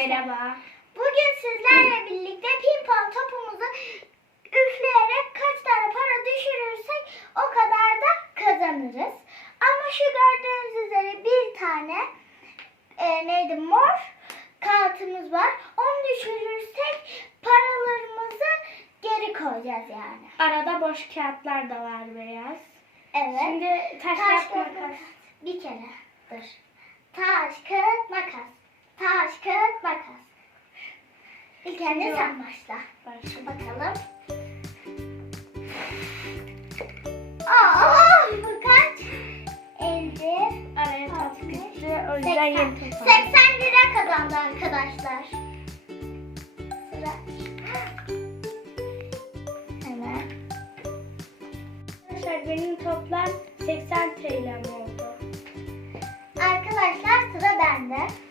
Merhaba. Bugün sizlerle birlikte pimpon topumuzu üfleyerek kaç tane para düşürürsek o kadar da kazanırız. Ama şu gördüğünüz üzere bir tane e, neydi mor kağıtımız var. Onu düşürürsek paralarımızı geri koyacağız yani. Arada boş kağıtlar da var beyaz. Evet. Şimdi taş, Taş kağıt makas. Bir kere. Dur. Taş kağıt makas. Taş kağıt makas. İlk önce sen başla. Başla. Bakalım. Aa, bu kaç? 50. Araya Altmış, gitti. O 80. yüzden yeni top 80 aldım. lira kazandı arkadaşlar. Sıra. Hemen. Arkadaşlar benim toplam 80 TL'm oldu. Arkadaşlar sıra bende.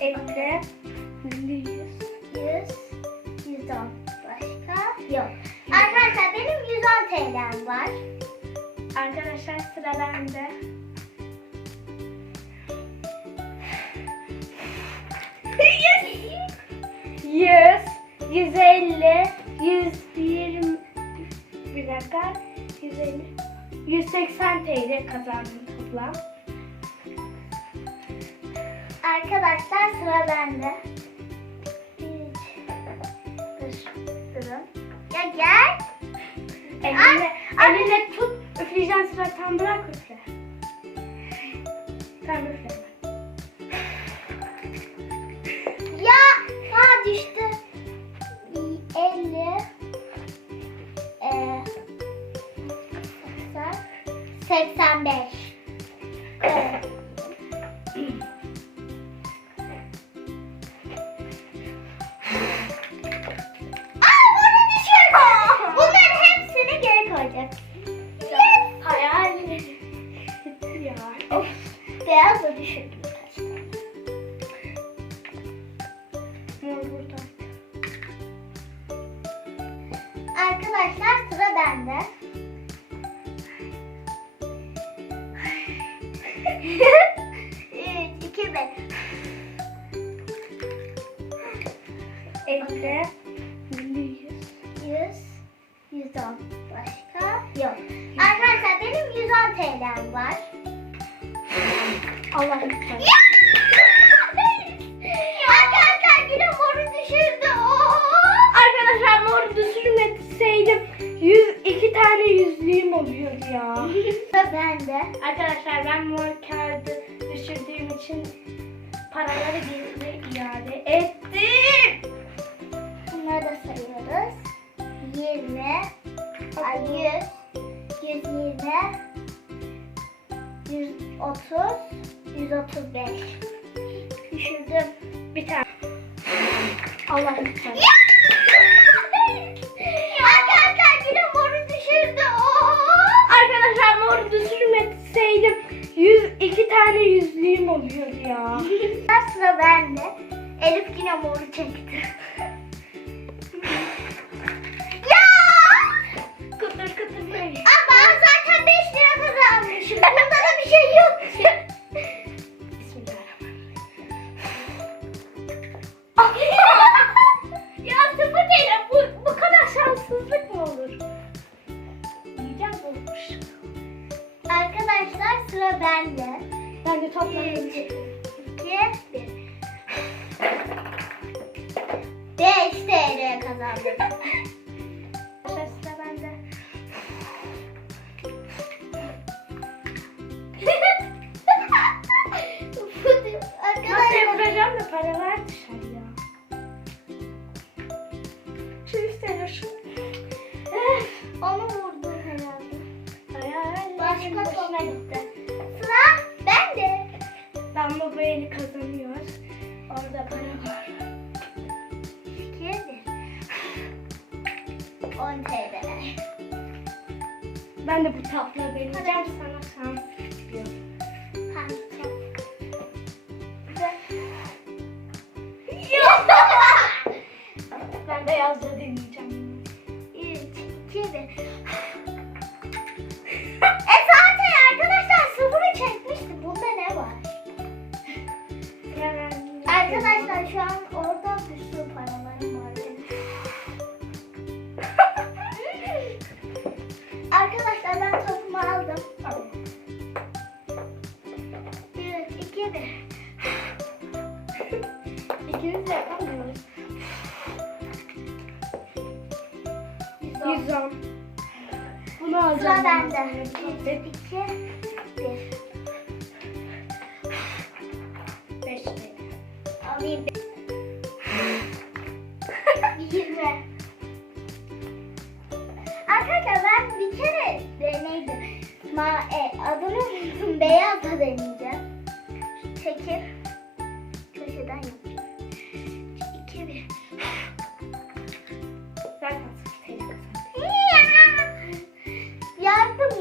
50, 100, 100, 110. Başka? Yok. Arkadaşlar benim 110 TL'm var. Arkadaşlar sıra bende. Yüz, yüz elli, yüz yirmi, bir dakika, yüz elli, yüz seksen TL kazandım toplam. Arkadaşlar sıra bende. Durun. Ya gel. Elinde, Ay, elinde tut, üfleyeceğin sıra tam bırak üfle. Tam üfle. Ya ha düştü. 50 e, 85 3, 2, 5. Elli. Yüz. Yüz on. Başka? Yok. Arkadaşlar benim 110 TL'm var. Allah'ım. Ya! Arkadaşlar yine moru düşürdü. Oo! Arkadaşlar moru düşürmeseydim 102 tane yüzlüğüm oluyordu ya. Sıra bende. Arkadaşlar ben mor kağıdı düşürdüğüm için paraları geri iade ettim. Bunları da sayıyoruz. 20, ay 100, 120, 130, 135. Düşürdüm. Bir tane. Allah lütfen. Arkadaşlar mor düşürmeseydim 102 tane yüzlüğüm oluyordu ya. Sıra bende. Elif yine moru çekti. Sıra bende. Damla bu eli kazanıyor. Orada para var. 10 TL. Ben de bu tatlı deneyeceğim sana top? Ben de yazda deneyeceğim. 3, 2, 1. e Bir. İkimiz de yapamıyoruz. 110. Bunu alacağım. Sıra bende. Bir, iki, bir. 5 TL. Alayım.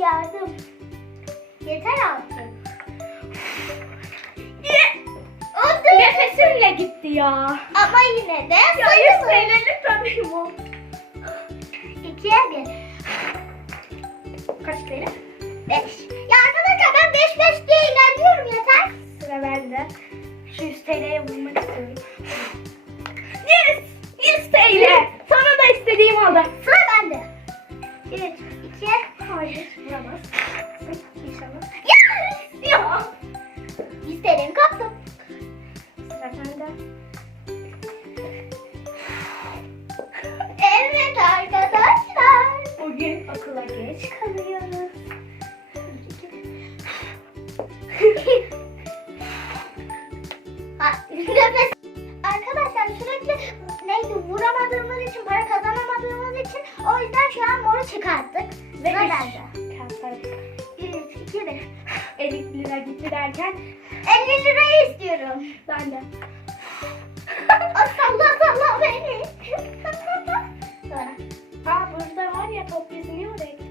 Yardım. Yeter artık. Nefesimle gitti ya. Ama yine de Ya 100 sayılır. TL lütfen benim ol. İkiye bir. Kaç TL? Beş. Ya arkadaşlar ben beş beş diye ilerliyorum yeter. Sıra bende. Şu 100 TL'ye vurmak istiyorum. Yes! 100 TL! Sana da istediğim oldu. Sıra bende. Üç, iki. Hayır, vuramaz. İnşallah. Ya! Ya! İsterim kaptım. Sıra sende. Evet arkadaşlar. Bugün okula geç kalıyoruz. Nefes. Arkadaşlar sürekli neydi vuramadığımız için para kazanamadığımız için o yüzden şu an moru çıkarttık. Ve bende. Üç, iki, bir. 50 lira gitti derken 50 lirayı istiyorum. ben de. O salla salla beni. Sonra. Aa burada var ya top niye oraya gitti?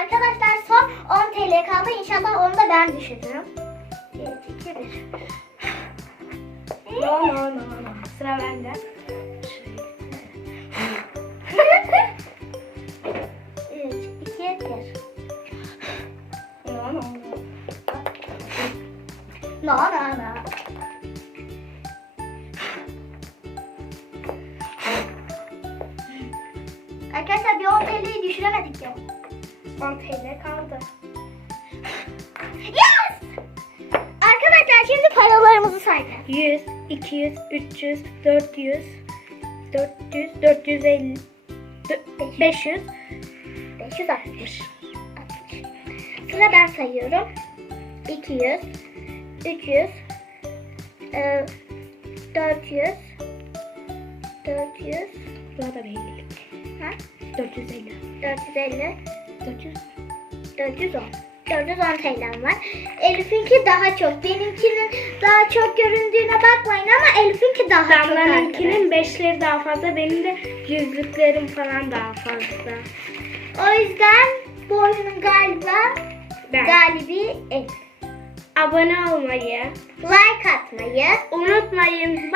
Arkadaşlar son 10 TL kaldı. İnşallah onu da ben düşürürüm. Üç, iki, bir. No no no no. Sıra bende. No no no. 10 TL kaldı. Yes! Arkadaşlar şimdi paralarımızı sayacağız. 100, 200, 300, 400, 400, 450, dö- 500, 560. 60. Sıra ben sayıyorum. 200, 300, e, 400, 400, Burada belirlilik. ha? 450, 450, 400. 410. 410 TL'm var. Elif'inki daha çok. Benimkinin daha çok göründüğüne bakmayın ama Elif'inki daha çok. arkadaşlar. Damla'nınkimin beşleri daha fazla, benim de yüzlüklerim falan daha fazla. O yüzden bu oyunun galiba Ben galibi Elif. abone olmayı, Like atmayı, unutmayın